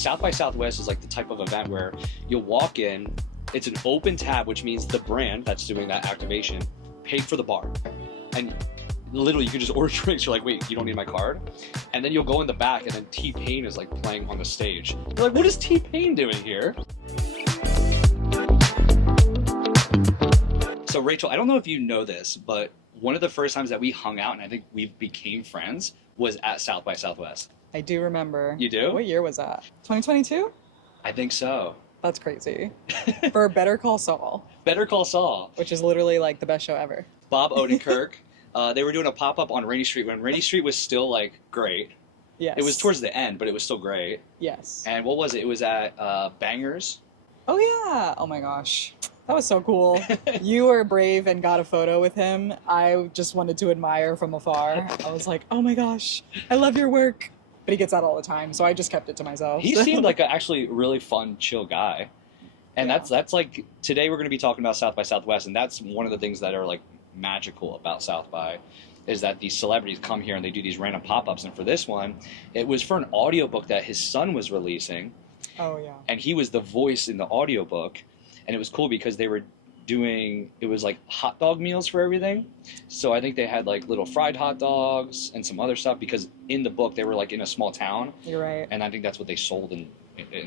South by Southwest is like the type of event where you'll walk in, it's an open tab, which means the brand that's doing that activation paid for the bar. And literally you can just order drinks. You're like, wait, you don't need my card? And then you'll go in the back and then T-Pain is like playing on the stage. You're like, what is T-Pain doing here? So Rachel, I don't know if you know this, but one of the first times that we hung out and I think we became friends was at South by Southwest. I do remember. You do? What year was that? 2022? I think so. That's crazy. For Better Call Saul. Better Call Saul. Which is literally like the best show ever. Bob Odenkirk. They were doing a pop-up on Rainy Street when Rainy Street was still like great. Yes. It was towards the end, but it was still great. Yes. And what was it? It was at Bangers. Oh yeah. Oh my gosh. That was so cool. You were brave and got a photo with him. I just wanted to admire from afar. I was like, oh my gosh, I love your work. But he gets that all the time, so I just kept it to myself. He seemed like a actually really fun, chill guy. And yeah. that's like, today we're going to be talking about South by Southwest, and that's one of the things that are like magical about South by, is that these celebrities come here and they do these random pop-ups. And for this one, it was for an audiobook that his son was releasing. Oh yeah. And he was the voice in the audiobook. And it was cool because they were doing, it was like hot dog meals for everything. So I think they had like little fried hot dogs and some other stuff, because in the book they were like in a small town. You're right. And I think that's what they sold in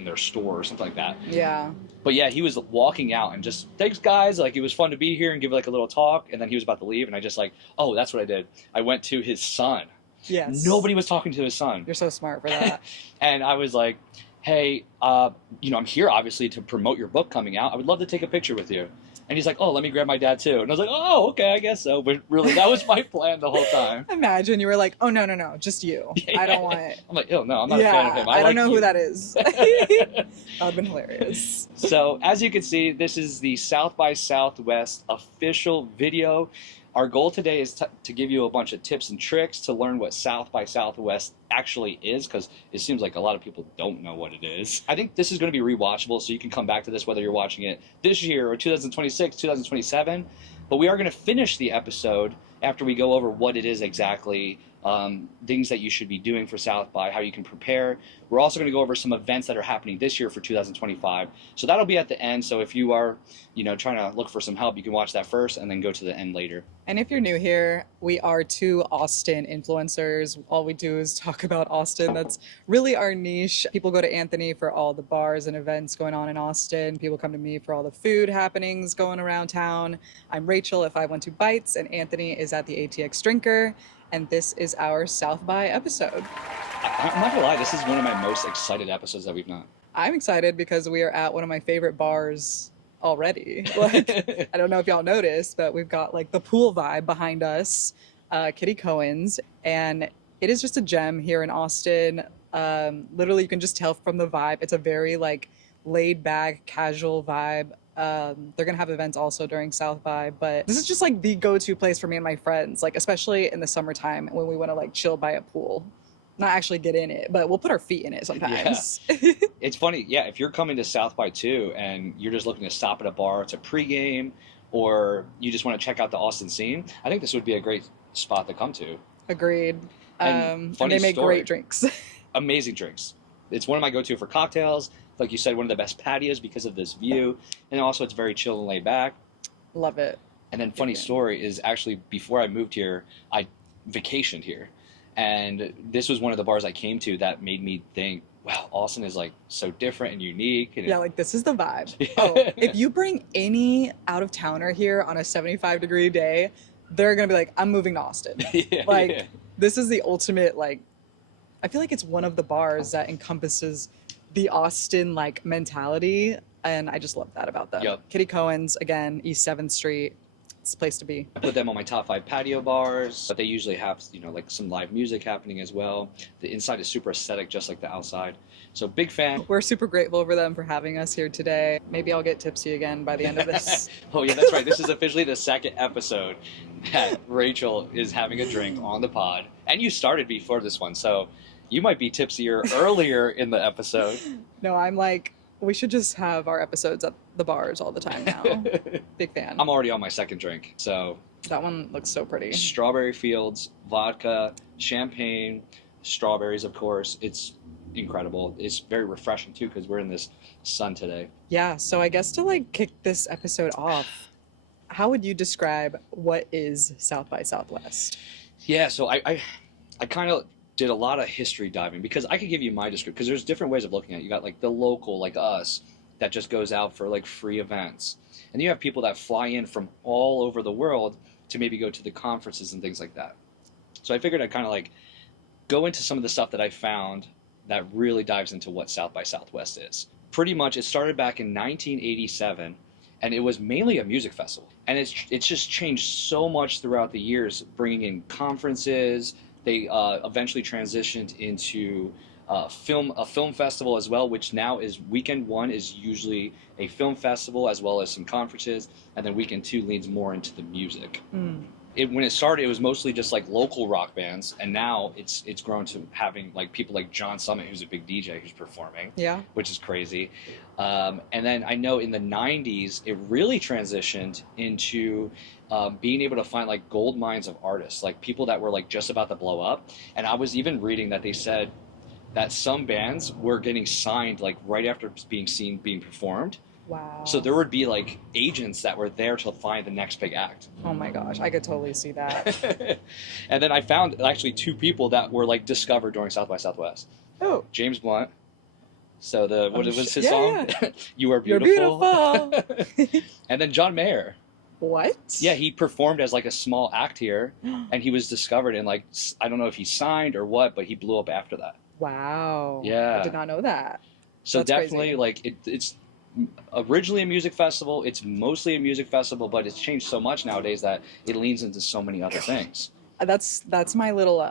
their store or something like that. Yeah. But yeah, he was walking out and just, thanks guys, like it was fun to be here, and give like a little talk, and then he was about to leave, and I just like, oh, that's what I did. I went to his son. Yes. Nobody was talking to his son. You're so smart for that. And I was like, hey, I'm here obviously to promote your book coming out. I would love to take a picture with you. And he's like, oh, let me grab my dad too. And I was like, oh, okay, I guess so. But really, that was my plan the whole time. Imagine you were like, oh, no, just you. Yeah. I don't want it. I'm like, oh, no, I'm not a fan of him. I don't like know you. who that is. That would have been hilarious. So as you can see, this is the South by Southwest official video. Our goal today is to give you a bunch of tips and tricks to learn what South by Southwest actually is, because it seems like a lot of people don't know what it is. I think this is going to be rewatchable, so you can come back to this whether you're watching it this year or 2026, 2027. But we are going to finish the episode after we go over what it is exactly, things that you should be doing for South by, how you can prepare. We're also going to go over some events that are happening this year for 2025. So that'll be at the end. So if you are, trying to look for some help, you can watch that first and then go to the end later. And if you're new here, we are two Austin influencers. All we do is talk about Austin. That's really our niche. People go to Anthony for all the bars and events going on in Austin. People come to me for all the food happenings going around town. I'm Rachel at 512 Bites, and Anthony is at the ATX Drinker. And this is our South by episode. I'm not gonna lie, this is one of my most excited episodes that we've done. I'm excited because we are at one of my favorite bars already. Like, I don't know if y'all noticed, but we've got like the pool vibe behind us, Kitty Cohen's, and it is just a gem here in Austin. Literally, you can just tell from the vibe. It's a very like laid back, casual vibe. They're gonna have events also during South by, but this is just like the go-to place for me and my friends, like especially in the summertime when we want to like chill by a pool. Not actually get in it, but we'll put our feet in it sometimes. Yeah. It's funny, yeah, if you're coming to South by too and you're just looking to stop at a bar, it's a pregame, or you just want to check out the Austin scene, I think this would be a great spot to come to. Agreed. And they make story, great drinks. Amazing drinks. It's one of my go-to for cocktails. Like you said, one of the best patios because of this view. And also it's very chill and laid back. Love it. And then funny story is actually before I moved here, I vacationed here. And this was one of the bars I came to that made me think, wow, Austin is like so different and unique. And yeah, like this is the vibe. Oh, if you bring any out-of-towner here on a 75-degree day, they're going to be like, I'm moving to Austin. This is the ultimate, like, I feel like it's one of the bars that encompasses the Austin like mentality, and I just love that about them. Yep. Kitty Cohen's, again, East 7th Street. It's the place to be. I put them on my top 5 patio bars, but they usually have, like some live music happening as well. The inside is super aesthetic, just like the outside. So big fan. We're super grateful for them for having us here today. Maybe I'll get tipsy again by the end of this. Oh yeah, that's right. This is officially the second episode that Rachel is having a drink on the pod. And you started before this one, so you might be tipsier earlier in the episode. No, I'm like, we should just have our episodes at the bars all the time now. Big fan. I'm already on my second drink, so. That one looks so pretty. Strawberry Fields, vodka, champagne, strawberries, of course. It's incredible. It's very refreshing too because we're in this sun today. Yeah, so I guess to like kick this episode off, how would you describe what is South by Southwest? Yeah, so I kind of did a lot of history diving because I could give you my description because there's different ways of looking at it. You got like the local, like us, that just goes out for like free events. And you have people that fly in from all over the world to maybe go to the conferences and things like that. So I figured I'd kind of like go into some of the stuff that I found that really dives into what South by Southwest is. Pretty much it started back in 1987 and it was mainly a music festival. And it's just changed so much throughout the years, bringing in conferences. They eventually transitioned into a film festival as well, which now is weekend one is usually a film festival as well as some conferences, and then weekend two leads more into the music. When it started, it was mostly just like local rock bands, and now it's grown to having like people like John Summit, who's a big DJ who's performing, Yeah. which is crazy. And then I know in the 90s, it really transitioned into being able to find like gold mines of artists, like people that were like just about to blow up. And I was even reading that they said that some bands were getting signed like right after being performed. Wow. So there would be like agents that were there to find the next big act. Oh my gosh, I could totally see that. And then I found actually two people that were like discovered during South by Southwest. Oh. James Blunt. So what was his yeah, song? yeah. You Are You're Beautiful. beautiful. And then John Mayer. What? Yeah, he performed as like a small act here, and he was discovered and like I don't know if he signed or what, but he blew up after that. Wow. Yeah. I did not know that. So That's definitely crazy. like it's originally a music festival. It's mostly a music festival, but it's changed so much nowadays that it leans into so many other things. That's my little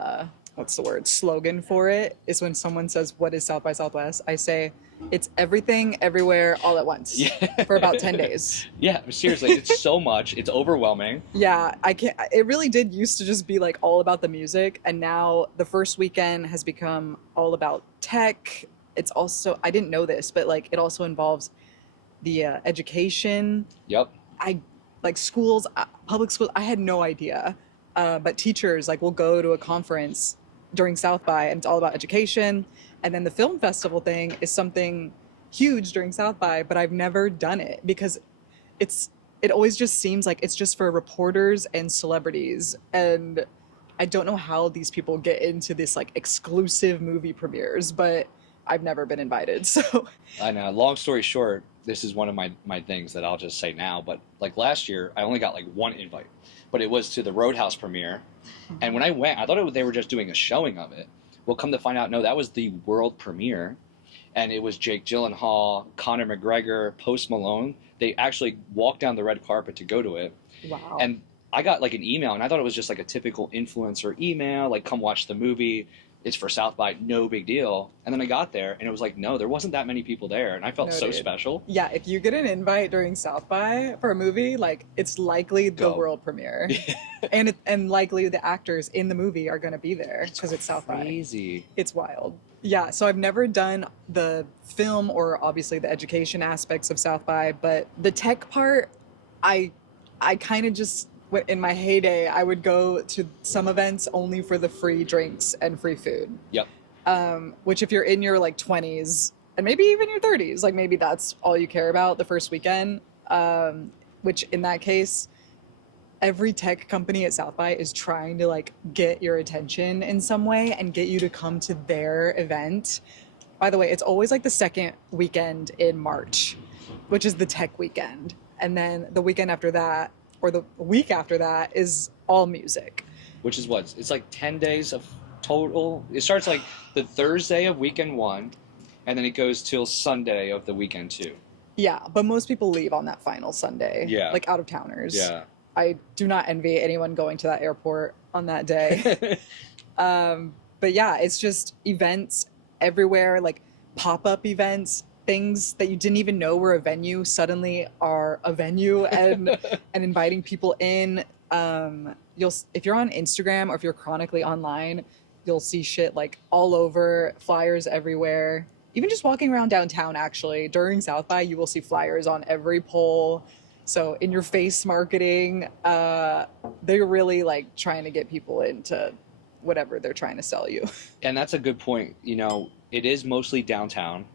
what's the word, slogan for it, is when someone says what is South by Southwest, I say it's everything everywhere all at once. Yeah. For about 10 days. Yeah, seriously, it's so much. It's overwhelming. Yeah, I can't. It really did used to just be like all about the music, and now the first weekend has become all about tech. It's also, I didn't know this, but like it also involves the education. Yep. I like schools, public schools. I had no idea, but teachers like will go to a conference during South by, and it's all about education. And then the film festival thing is something huge during South by, but I've never done it because it always just seems like it's just for reporters and celebrities, and I don't know how these people get into this like exclusive movie premieres, but I've never been invited. So I know. Long story short, this is one of my things that I'll just say now. But like last year, I only got like one invite, but it was to the Roadhouse premiere. And when I went, I thought they were just doing a showing of it. Well, come to find out, no, that was the world premiere. And it was Jake Gyllenhaal, Conor McGregor, Post Malone. They actually walked down the red carpet to go to it. wow. And I got like an email, and I thought it was just like a typical influencer email, like come watch the movie. It's for South by, no big deal. And then I got there, and it was like, no, there wasn't that many people there, and I felt No, so dude. special. Yeah, if you get an invite during South by for a movie, like it's likely the Go. world premiere, and likely the actors in the movie are going to be there because it's South by. Crazy. It's wild. Yeah, so I've never done the film or obviously the education aspects of South by, but the tech part, I kind of just, in my heyday, I would go to some events only for the free drinks and free food. Yep. Which if you're in your like 20s and maybe even your 30s, like maybe that's all you care about the first weekend. Which in that case, every tech company at South by is trying to like get your attention in some way and get you to come to their event. By the way, it's always like the second weekend in March, which is the tech weekend. And then the weekend after that, or the week after that, is all music. Which is what? It's like 10 days of total. It starts like the Thursday of weekend one, and then it goes till Sunday of the weekend two. Yeah, but most people leave on that final Sunday. Yeah. Like out of towners. Yeah. I do not envy anyone going to that airport on that day. But yeah, it's just events everywhere, like pop-up events, things that you didn't even know were a venue suddenly are a venue, and inviting people in. If you're on Instagram or if you're chronically online, you'll see shit like all over, flyers everywhere. Even just walking around downtown, actually, during South by, you will see flyers on every pole. So in your face marketing, they're really like trying to get people in to whatever they're trying to sell you. And that's a good point. You know, it is mostly downtown.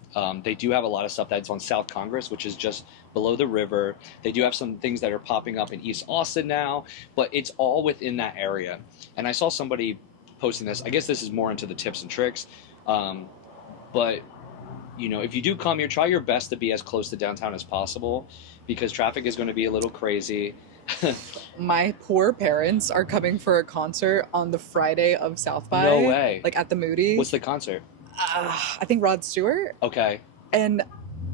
They do have a lot of stuff that's on South Congress, which is just below the river. They do have some things that are popping up in East Austin now, but it's all within that area. And I saw somebody posting this. I guess this is more into the tips and tricks. But, you know, if you do come here, try your best to be as close to downtown as possible because traffic is going to be a little crazy. My poor parents are coming for a concert on the Friday of South by. No way. Like at the Moody. What's the concert? I think Rod Stewart. Okay. And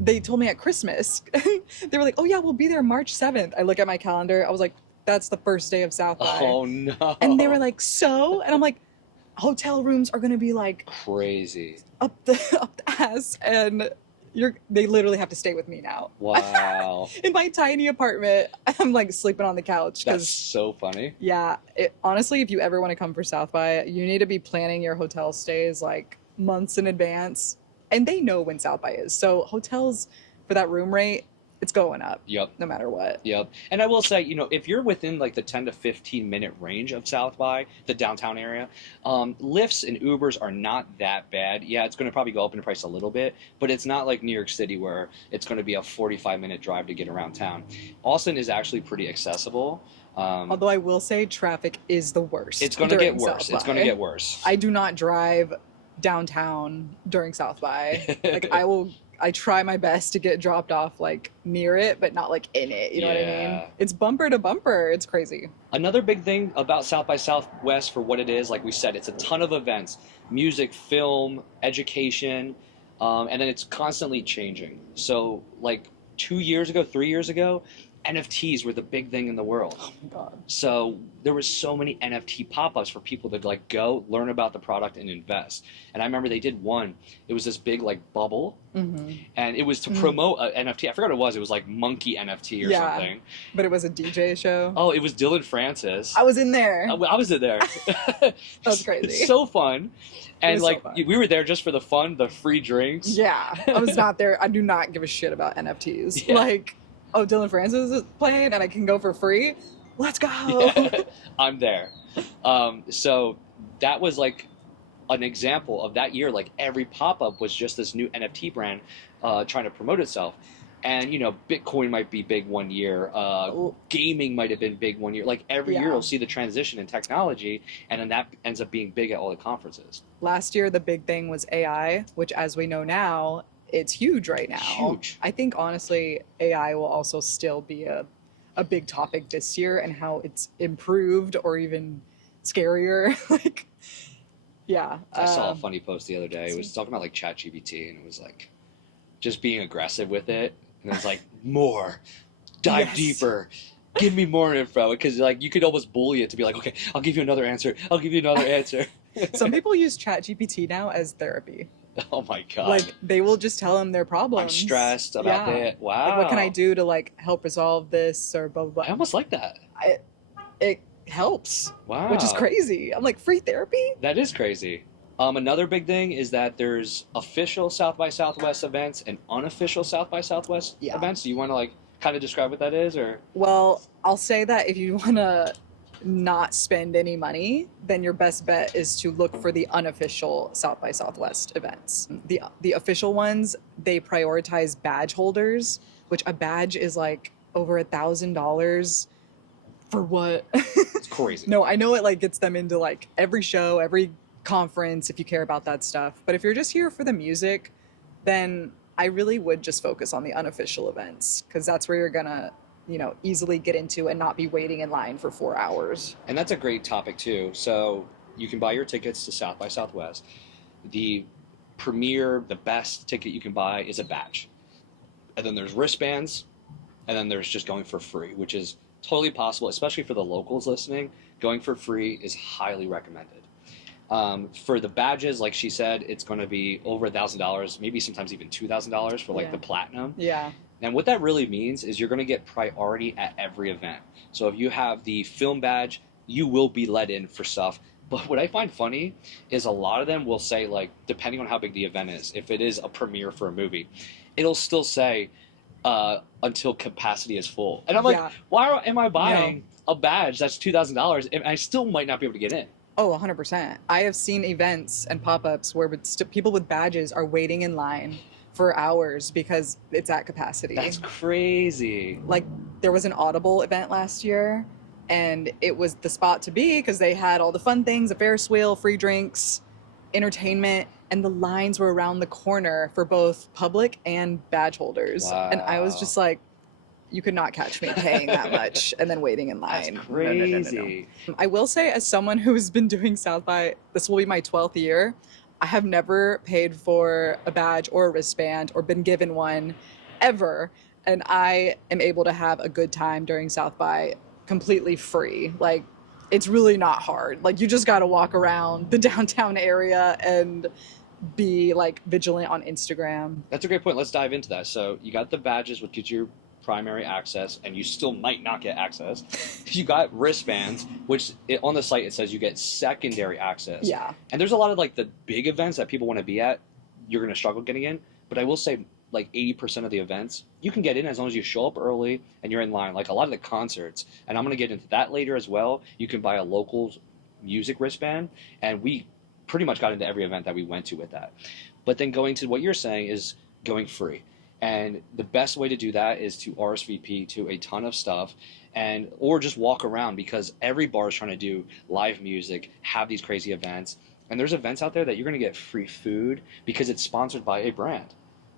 they told me at Christmas, they were like, oh yeah, we'll be there March 7th. I look at my calendar. I was like, that's the first day of South by. Oh no. And they were like, so? And I'm like, hotel rooms are going to be like crazy. Up the ass. And they literally have to stay with me now. Wow. In my tiny apartment, I'm like sleeping on the couch. That's so funny. Yeah. Honestly, if you ever want to come for South by, you need to be planning your hotel stays like months in advance. And they know when South by is. So hotels for that room rate, it's going up. Yep. No matter what. Yep. And I will say, you know, if you're within like the 10 to 15 minute range of South by, the downtown area, Lyfts and Ubers are not that bad. Yeah, it's going to probably go up in price a little bit, but it's not like New York City where it's going to be a 45-minute drive to get around town. Austin is actually pretty accessible. Although I will say traffic is the worst. It's going to get worse. It's going to get worse. I do not drive downtown during South by. Like I try my best to get dropped off like near it, but not like in it. You know what I mean? It's bumper to bumper. It's crazy. Another big thing about South by Southwest for what it is, like we said, it's a ton of events, music, film, education, and then it's constantly changing. So like 2 years ago, 3 years ago, NFTs were the big thing in the world. Oh my God. So there was so many NFT pop-ups for people to like go learn about the product and invest. And I remember they did one. It was this big like bubble, and it was to promote an NFT. I forgot what it was. It was like Monkey NFT or something. But it was a DJ show. Oh, it was Dylan Francis. I was in there. I was in there. That was crazy. It's so fun. And like so fun. we were there just for the fun, the free drinks. Yeah, I was not there. I do not give a shit about NFTs. Yeah. Like, oh, Dylan Francis is playing and I can go for free. Let's go. Yeah, I'm there. So that was like an example of that year. Like every pop-up was just this new NFT brand trying to promote itself. And, you know, Bitcoin might be big one year. Gaming might have been big one year. Like every year you'll see the transition in technology, and then that ends up being big at all the conferences. Last year, the big thing was AI, which as we know now, it's huge right now. Huge. I think, honestly, AI will also still be a big topic this year and how it's improved or even scarier. Like, yeah. I saw a funny post the other day. It was talking about like ChatGPT, and it was like just being aggressive with it. And it was like, more, dive deeper, give me more info. Because like you could almost bully it to be like, okay, I'll give you another answer. I'll give you another answer. Some people use ChatGPT now as therapy. Oh my God. Like they will just tell them their problems. I'm stressed about it. Wow. Like, what can I do to like help resolve this or blah, blah, blah. I almost like that. It helps. Wow. Which is crazy. I'm like, free therapy? That is crazy. Another big thing is that there's official South by Southwest events and unofficial South by Southwest events. Do you want to like kind of describe what that is, or? Well, I'll say that if you want to not spend any money, then your best bet is to look for the unofficial South by Southwest events. The official ones, they prioritize badge holders, which a badge is like over $1,000 for what? It's crazy. No, I know it like gets them into like every show, every conference if you care about that stuff. But if you're just here for the music, then I really would just focus on the unofficial events because that's where you're gonna, you know, easily get into and not be waiting in line for 4 hours. And that's a great topic too. So you can buy your tickets to South by Southwest. The premier, the best ticket you can buy is a badge. And then there's wristbands, and then there's just going for free, which is totally possible, especially for the locals listening. Going for free is highly recommended. For the badges, like she said, it's going to be over $1,000, maybe sometimes even $2,000 for like the platinum. Yeah. And what that really means is you're going to get priority at every event. So if you have the film badge, you will be let in for stuff. But what I find funny is a lot of them will say, like, depending on how big the event is, if it is a premiere for a movie, it'll still say until capacity is full. And I'm like, why am I buying a badge that's $2,000 and I still might not be able to get in? Oh, 100%. I have seen events and pop-ups where people with badges are waiting in line for hours because it's at That's capacity. crazy. Like there was an Audible event last year and it was the spot to be because they had all the fun things, a Ferris wheel, free drinks, entertainment, and the lines were around the corner for both public and badge holders. And I was Wow. just like, you could not catch me paying that much and then waiting in That's line. No, no, no, no, no. crazy. I will say, as someone who's been doing South by, this will be my 12th year, I have never paid for a badge or a wristband or been given one ever. And I am able to have a good time during South by completely free. Like, it's really not hard. Like, you just got to walk around the downtown area and be like vigilant on Instagram. That's a great point. Let's dive into that. So you got the badges, which gives you primary access, and you still might not get access. You got wristbands, which on the site it says you get secondary access. Yeah. And there's a lot of like the big events that people want to be at, you're going to struggle getting in. But I will say like 80% of the events, you can get in as long as you show up early and you're in line. Like a lot of the concerts, and I'm going to get into that later as well. You can buy a local music wristband, and we pretty much got into every event that we went to with that. But then going to what you're saying is going free. And the best way to do that is to RSVP to a ton of stuff and or just walk around because every bar is trying to do live music, have these crazy events. And there's events out there that you're going to get free food because it's sponsored by a brand.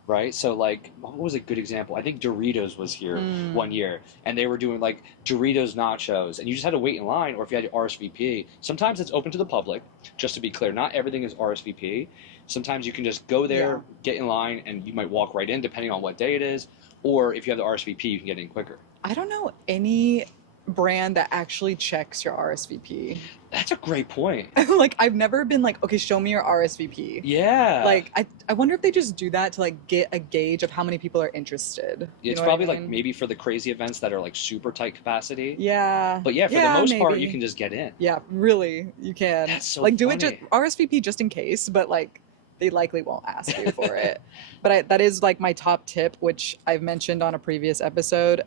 Right? So like what was a good example? I think Doritos was here one year and they were doing like Doritos nachos and you just had to wait in line, or if you had to RSVP. Sometimes it's open to the public, just to be clear, not everything is RSVP. Sometimes you can just go there, Yeah. get in line, and you might walk right in depending on what day it is, or if you have the RSVP you can get in quicker. I don't know any brand that actually checks your RSVP. That's a great point. Like I've never been like, okay, show me your RSVP. Yeah. Like I wonder if they just do that to like get a gauge of how many people are interested. You It's know what I probably like mean? maybe for the crazy events that are like super tight capacity. Yeah. But yeah, for the most part maybe. you can just get in. Yeah, really, you can. That's so like do it just funny. RSVP just in case, but like they likely won't ask you for it. But that is like my top tip, which I've mentioned on a previous episode,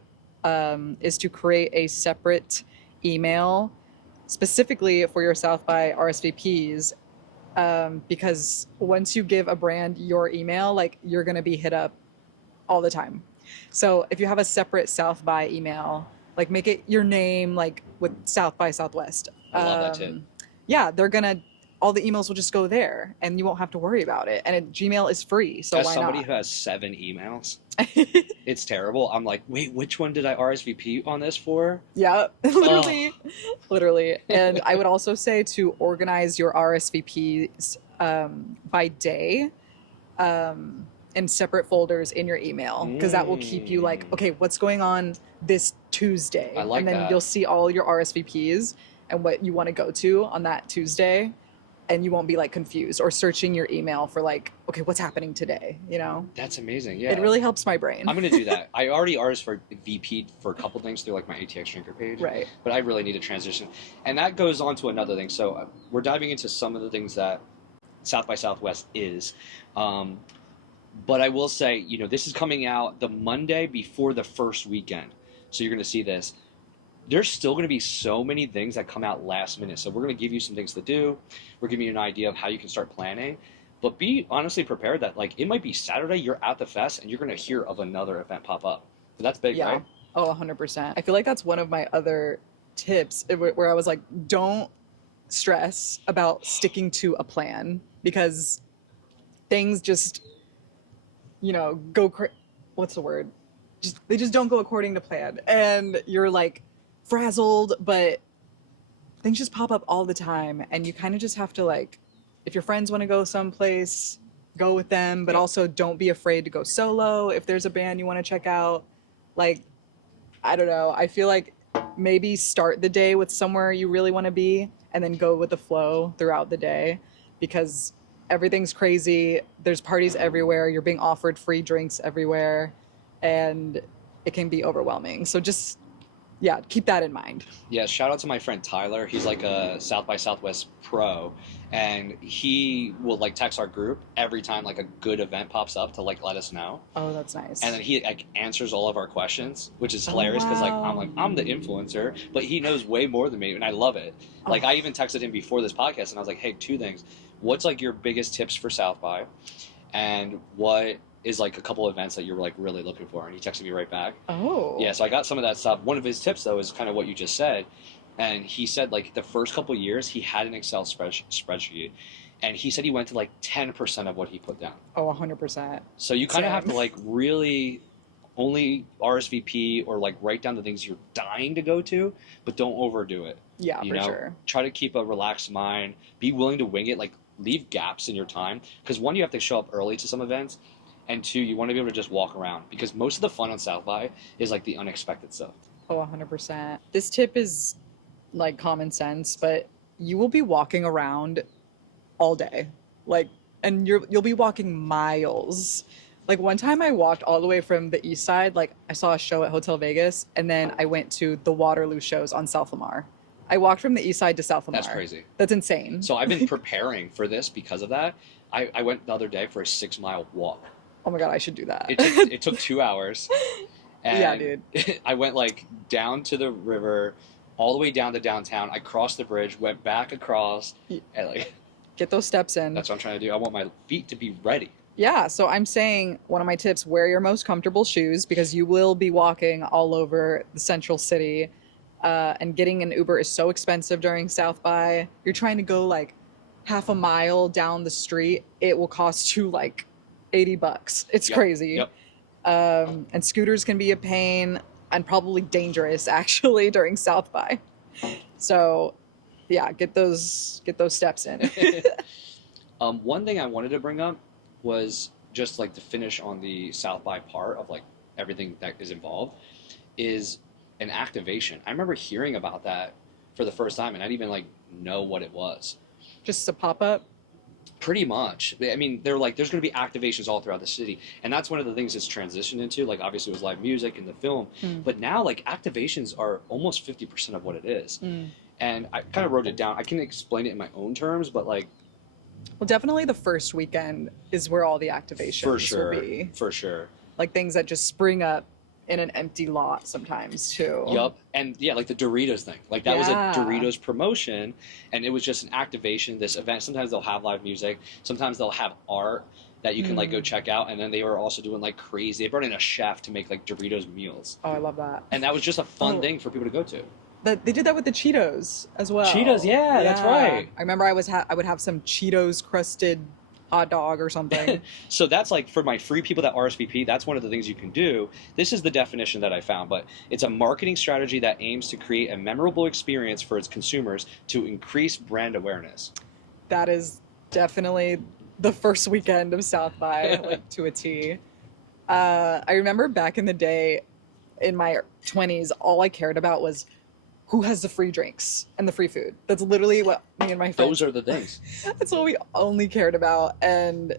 is to create a separate email specifically for your South by RSVPs, because once you give a brand your email, like you're gonna be hit up all the time. So if you have a separate South by email, like make it your name, like with South by Southwest. I love that tip. Yeah, all the emails will just go there and you won't have to worry about it. And Gmail is free, so As why somebody not? who has 7 emails, it's terrible. I'm like, wait, which one did I RSVP on this for? Yeah, literally, literally. And I would also say to organize your RSVPs by day, in separate folders in your email, because that will keep you like, okay, what's going on this Tuesday? I like and then that. you'll see all your RSVPs and what you want to go to on that Tuesday. And you won't be like confused or searching your email for like, okay, what's happening today? You know? That's amazing. Yeah. It really helps my brain. I'm going to do that. I already RSVP'd for a couple things through like my ATX drinker page. Right. But I really need to transition. And that goes on to another thing. So we're diving into some of the things that South by Southwest is. But I will say, this is coming out the Monday before the first weekend. So you're going to see this. There's still going to be so many things that come out last minute. So we're going to give you some things to do. We're giving you an idea of how you can start planning. But be honestly prepared that like it might be Saturday, you're at the fest, and you're going to hear of another event pop up. So that's big, Yeah. right? Oh, 100%. I feel like that's one of my other tips where I was like, don't stress about sticking to a plan because things just, what's the word? They just don't go according to plan. And you're like frazzled, but things just pop up all the time. And you kind of just have to like, if your friends want to go someplace, go with them, but also don't be afraid to go solo if there's a band you want to check out. Like, I don't know. I feel like maybe start the day with somewhere you really want to be and then go with the flow throughout the day because everything's crazy. There's parties everywhere. You're being offered free drinks everywhere and it can be overwhelming. So just yeah, keep that in mind. Yeah, shout out to my friend Tyler. He's like a South by Southwest pro, and he will like text our group every time like a good event pops up to like let us know. Oh, that's nice. And then he like answers all of our questions, which is Oh, hilarious because wow. like I'm the influencer, but he knows way more than me, and I love it. Like I Oh. even texted him before this podcast, and I was like, hey, two things. What's like your biggest tips for South by, and what is like a couple events that you're like really looking for? And he texted me right back. Oh. Yeah, so I got some of that stuff. One of his tips though is kind of what you just said, and he said like the first couple of years he had an Excel spreadsheet, and he said he went to like 10% of what he put down. Oh, 100%. So you kind of have Same. to like really only RSVP or like write down the things you're dying to go to, but don't overdo it. Yeah, You for know, sure. try to keep a relaxed mind. Be willing to wing it. Like leave gaps in your time because one, you have to show up early to some events, and two, you want to be able to just walk around because most of the fun on South by is like the unexpected stuff. Oh, 100%. This tip is like common sense, but you will be walking around all day. Like, and you'll be walking miles. Like one time I walked all the way from the east side, like I saw a show at Hotel Vegas, and then I went to the Waterloo shows on South Lamar. I walked from the east side to South Lamar. That's crazy. That's insane. So I've been preparing for this because of that. I went the other day for a 6 mile walk. Oh my God, I should do that. It took 2 hours. And Yeah, dude. I went like down to the river, all the way down to downtown. I crossed the bridge, went back across, and like Get those steps in. that's what I'm trying to do. I want my feet to be ready. Yeah, so I'm saying one of my tips, wear your most comfortable shoes because you will be walking all over the central city. And getting an Uber is so expensive during South by. You're trying to go like half a mile down the street. It will cost you like $80. It's Yep, crazy. Yep. And scooters can be a pain and probably dangerous actually during South by. So yeah, get those steps in. One thing I wanted to bring up was just like to finish on the South by part of like everything that is involved is an activation. I remember hearing about that for the first time, and I didn't even like know what it was. Just a pop up. Pretty much. I mean, they're like, there's going to be activations all throughout the city. And that's one of the things it's transitioned into. Like, obviously, it was live music and the film. But now, like, activations are almost 50% of what it is. And I kind of wrote it down. I can explain it in my own terms, but, like, Well, definitely the first weekend is where all the activations for sure. will be. For sure. Like things that just spring up in an empty lot sometimes too. Yup. And yeah, like the Doritos thing. Like that was a Yeah. Doritos promotion, and it was just an activation, this event. Sometimes they'll have live music, sometimes they'll have art that you can like go check out, and then they were also doing like crazy. They brought in a chef to make like Doritos meals. Oh, I love that. And that was just a fun Oh. thing for people to go to. That they did that with the Cheetos as well. Cheetos, yeah, that's right. I remember I would have some Cheetos crusted hot dog or something. So that's like for my free people that RSVP, that's one of the things you can do. This is the definition that I found, but it's a marketing strategy that aims to create a memorable experience for its consumers to increase brand awareness. That is definitely the first weekend of South by, like to a T. I remember back in the day, in my 20s, all I cared about was who has the free drinks and the free food. That's literally what me and my friends. Those are the things. That's what we only cared about, and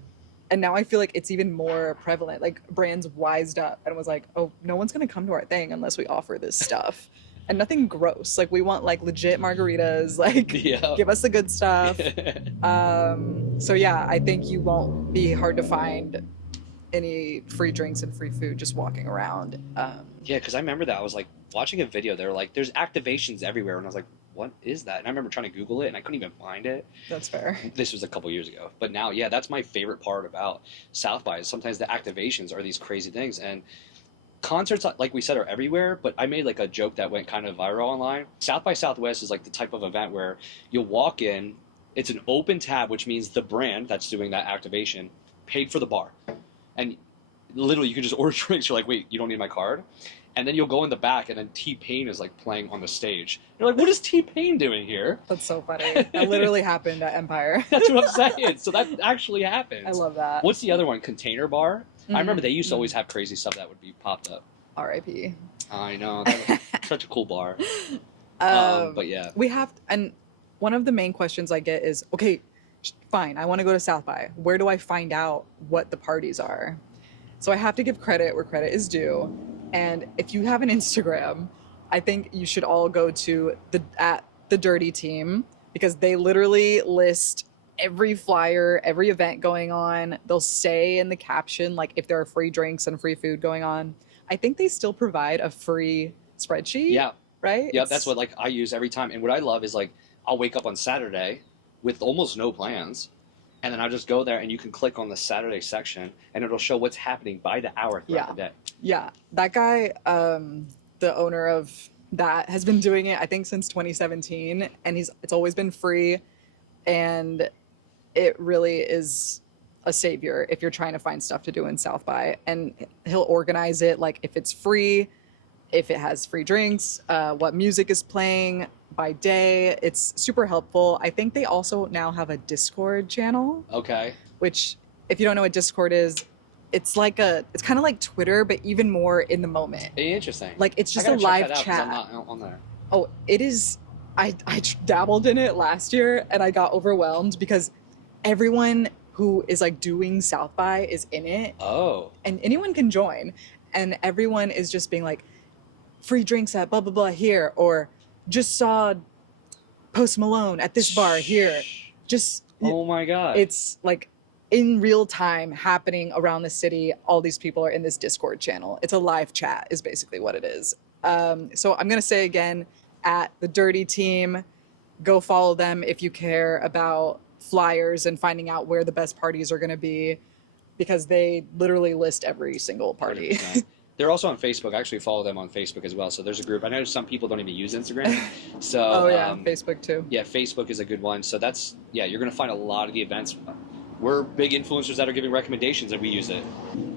now I feel like it's even more prevalent. Like brands wised up and was like, oh, no one's gonna come to our thing unless we offer this stuff, and nothing gross. Like we want like legit margaritas. Like Yeah. give us the good stuff. So yeah, I think you won't be hard to find any free drinks and free food just walking around. Yeah, because I remember that. I was like watching a video. They were like, there's activations everywhere. And I was like, what is that? And I remember trying to Google it and I couldn't even find it. That's fair. This was a couple years ago. But now, yeah, that's my favorite part about South by is sometimes the activations are these crazy things. And concerts, like we said, are everywhere. But I made like a joke that went kind of viral online. South by Southwest is like the type of event where you'll walk in, it's an open tab, which means the brand that's doing that activation paid for the bar. And literally, you can just order drinks. You're like, wait, you don't need my card? And then you'll go in the back, and then T-Pain is like playing on the stage. You're like, what is T-Pain doing here? That's so funny. That literally happened at Empire. That's what I'm saying. So that actually happens. I love that. What's the other one? Container Bar? I remember they used to Mhm. always have crazy stuff that would be popped up. R.I.P. I know. That was such a cool bar. But yeah. We have, and one of the main questions I get is, okay, fine, I want to go to South by. Where do I find out what the parties are? So I have to give credit where credit is due. And if you have an Instagram, I think you should all go to the Dirty Team, because they literally list every flyer, every event going on. They'll say in the caption, like, if there are free drinks and free food going on. I think they still provide a free spreadsheet. Yeah. Right? Yeah, that's what like I use every time. And what I love is like I'll wake up on Saturday with almost no plans, and then I'll just go there and you can click on the Saturday section and it'll show what's happening by the hour throughout the day. Yeah. That guy, the owner of that, has been doing it, I think, since 2017, and it's always been free, and it really is a savior if you're trying to find stuff to do in South by. And he'll organize it, like, if it's free, if it has free drinks, what music is playing by day. It's super helpful. I think they also now have a Discord channel. Okay. Which, if you don't know what Discord is, it's kind of like Twitter, but even more in the moment. Interesting. Like, it's just a check live that out, 'cause chat. I'm not on there. Oh, it is. I dabbled in it last year and I got overwhelmed because everyone who is like doing South by is in it. Oh. And anyone can join. And everyone is just being like, free drinks at blah, blah, blah here, or just saw Post Malone at this bar here. Just. Oh my God. It's like in real time happening around the city. All these people are in this Discord channel. It's a live chat is basically what it is. So I'm going to say again, at the Dirty Team, go follow them if you care about flyers and finding out where the best parties are going to be, because they literally list every single party. 100%. They're also on Facebook. I actually follow them on Facebook as well. So there's a group. I know some people don't even use Instagram. So Oh yeah, Facebook too. Yeah, Facebook is a good one. So you're going to find a lot of the events. We're big influencers that are giving recommendations and we use it.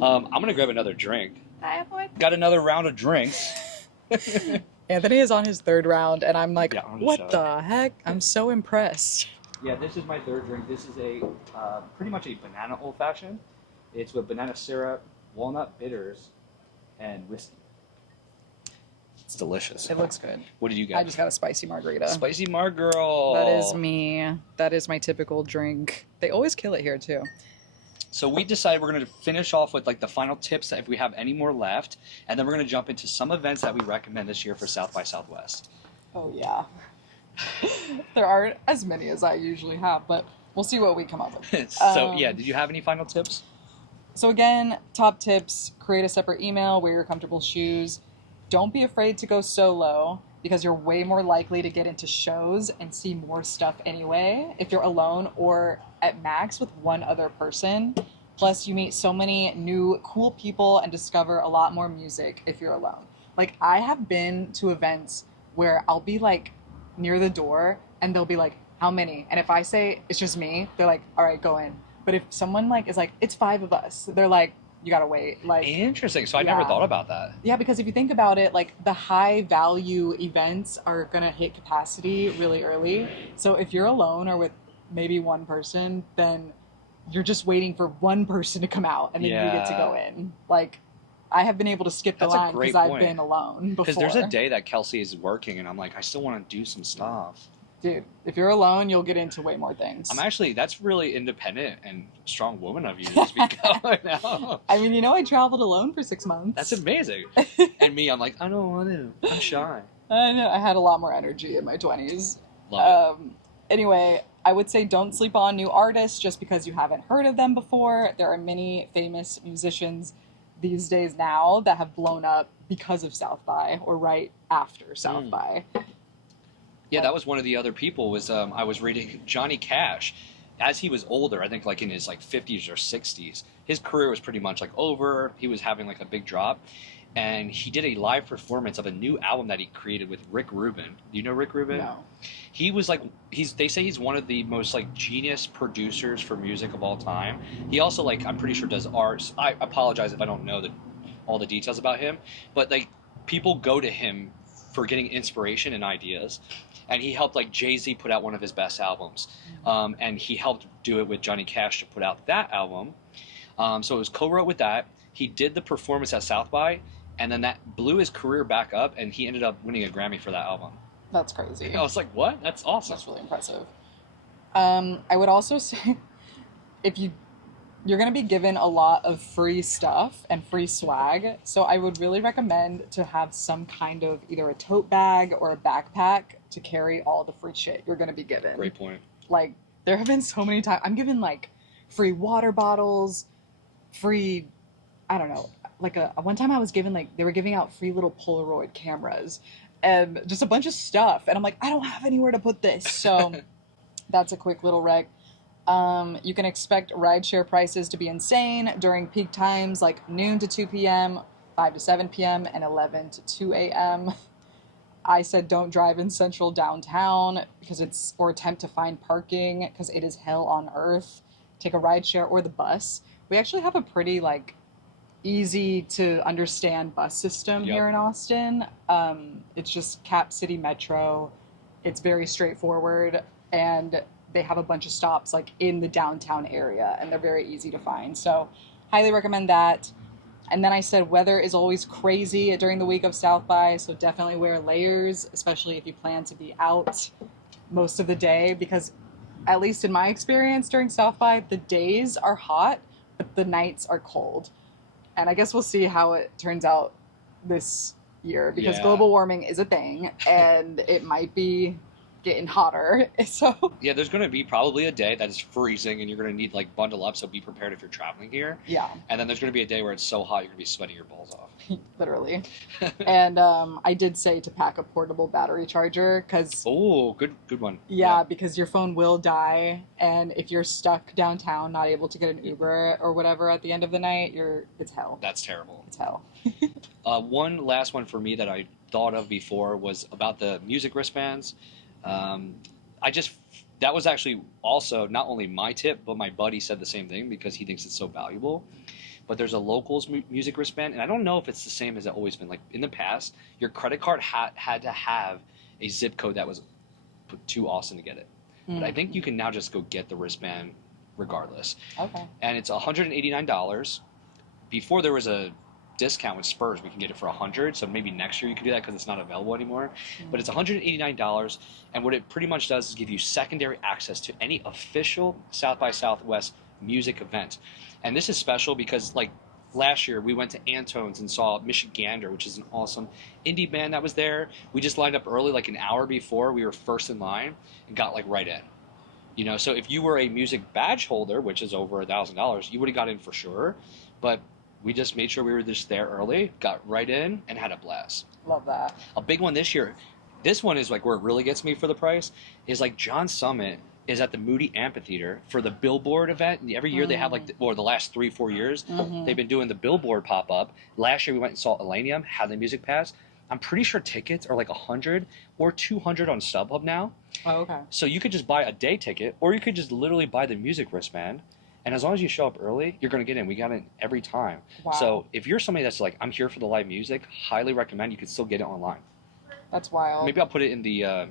I'm going to grab another drink. I have one. Got another round of drinks. Anthony is on his third round and I'm like, Yeah, I'm what shocked. the heck? I'm so impressed. Yeah, this is my third drink. This is a pretty much a banana old fashioned. It's with banana syrup, walnut bitters, and whiskey. It's delicious. It looks good. What did you get? I just got a spicy margarita. Spicy Marg Girl. That is me. That is my typical drink. They always kill it here too. So we decided we're going to finish off with like the final tips if we have any more left, and then we're going to jump into some events that we recommend this year for South by Southwest. Oh yeah. There aren't as many as I usually have, but we'll see what we come up with. So yeah, did you have any final tips? So again, top tips: create a separate email, wear your comfortable shoes. Don't be afraid to go solo, because you're way more likely to get into shows and see more stuff anyway if you're alone or at max with one other person. Plus, you meet so many new cool people and discover a lot more music if you're alone. Like, I have been to events where I'll be like near the door and they'll be like, how many? And if I say it's just me, they're like, all right, go in. But if someone like is like, it's 5 of us, they're like, you gotta wait. Like, Interesting. So I never thought about that. yeah, because if you think about it, like, the high value events are gonna hit capacity really early. So if you're alone or with maybe one person, then you're just waiting for one person to come out and then you get to go in. Like, I have been able to skip the That's a line great because I've point. been alone before. Because there's a day that Kelsey is working, and I'm like, I still want to do some stuff. Dude, if you're alone, you'll get into way more things. That's really independent and strong woman of you to just be going out. I mean, you know, I traveled alone for 6 months. That's amazing. And me, I'm like, I don't want to. I'm shy. I know, I had a lot more energy in my 20s. Love it. Anyway, I would say don't sleep on new artists just because you haven't heard of them before. There are many famous musicians these days now that have blown up because of South by or right after South by. Yeah, that was one of the other people was I was reading Johnny Cash. As he was older, I think like in his like 50s or 60s, his career was pretty much like over. He was having like a big drop. And he did a live performance of a new album that he created with Rick Rubin. Do you know Rick Rubin? No. He was like, they say he's one of the most like genius producers for music of all time. He also like, I'm pretty sure does art. I apologize if I don't know all the details about him, but like people go to him for getting inspiration and ideas. And he helped like Jay-Z put out one of his best albums. And he helped do it with Johnny Cash to put out that album. So it was co-wrote with that. He did the performance at South by, and then that blew his career back up, and he ended up winning a Grammy for that album. That's crazy. I was like, what? That's awesome. That's really impressive. I would also say, if you you're going to be given a lot of free stuff and free swag. So I would really recommend to have some kind of either a tote bag or a backpack to carry all the free shit you're going to be given. Great point. Like, there have been so many times I'm given like free water bottles, free, I don't know, like one time I was given like, they were giving out free little Polaroid cameras and just a bunch of stuff. And I'm like, I don't have anywhere to put this. So that's a quick little rec. You can expect rideshare prices to be insane during peak times like noon to 2 p.m., 5 to 7 p.m., and 11 to 2 a.m. I said don't drive in central downtown or attempt to find parking because it is hell on earth. Take a rideshare or the bus. We actually have a pretty like easy to understand bus system here in Austin. It's just Cap City Metro. It's very straightforward, and they have a bunch of stops like in the downtown area, and they're very easy to find. So highly recommend that. And then I said weather is always crazy during the week of South by, so definitely wear layers, especially if you plan to be out most of the day, because at least in my experience during South by, the days are hot, but the nights are cold. And I guess we'll see how it turns out this year, because global warming is a thing, and it might be getting hotter. So yeah, there's going to be probably a day that is freezing and you're going to need like bundle up, so be prepared if you're traveling here. Yeah. And then there's going to be a day where it's so hot you're going to be sweating your balls off. Literally. And I did say to pack a portable battery charger because good one. Yeah, because your phone will die, and if you're stuck downtown not able to get an Uber or whatever at the end of the night, it's hell. That's terrible. It's hell. One last one for me that I thought of before was about the music wristbands. That was actually also not only my tip, but my buddy said the same thing because he thinks it's so valuable. But there's a locals music wristband, and I don't know if it's the same as it's always been. Like in the past, your credit card had to have a zip code that was put to Austin to get it. But I think you can now just go get the wristband regardless. Okay. And it's $189. Before there was a discount with Spurs, we can get it for $100, so maybe next year you can do that because it's not available anymore. But it's $189, and what it pretty much does is give you secondary access to any official South by Southwest music event. And this is special because like last year we went to Antone's and saw Michigander, which is an awesome indie band that was there. We just lined up early, like an hour before. We were first in line and got like right in. You know, so if you were a music badge holder, which is over $1,000, you would have got in for sure. But we just made sure we were just there early, got right in, and had a blast. Love that. A big one this year, this one is like where it really gets me for the price, is like John Summit is at the Moody Amphitheater for the Billboard event. And every year they have like, or the last 3-4 years, they've been doing the Billboard pop-up. Last year we went and saw Elenium, had the music pass. I'm pretty sure tickets are like $100 or $200 on StubHub now. Oh, okay. So you could just buy a day ticket, or you could just literally buy the music wristband. And as long as you show up early, you're going to get in. We got in every time. Wow. So if you're somebody that's like, I'm here for the live music, highly recommend you can still get it online. That's wild. Maybe I'll put it in the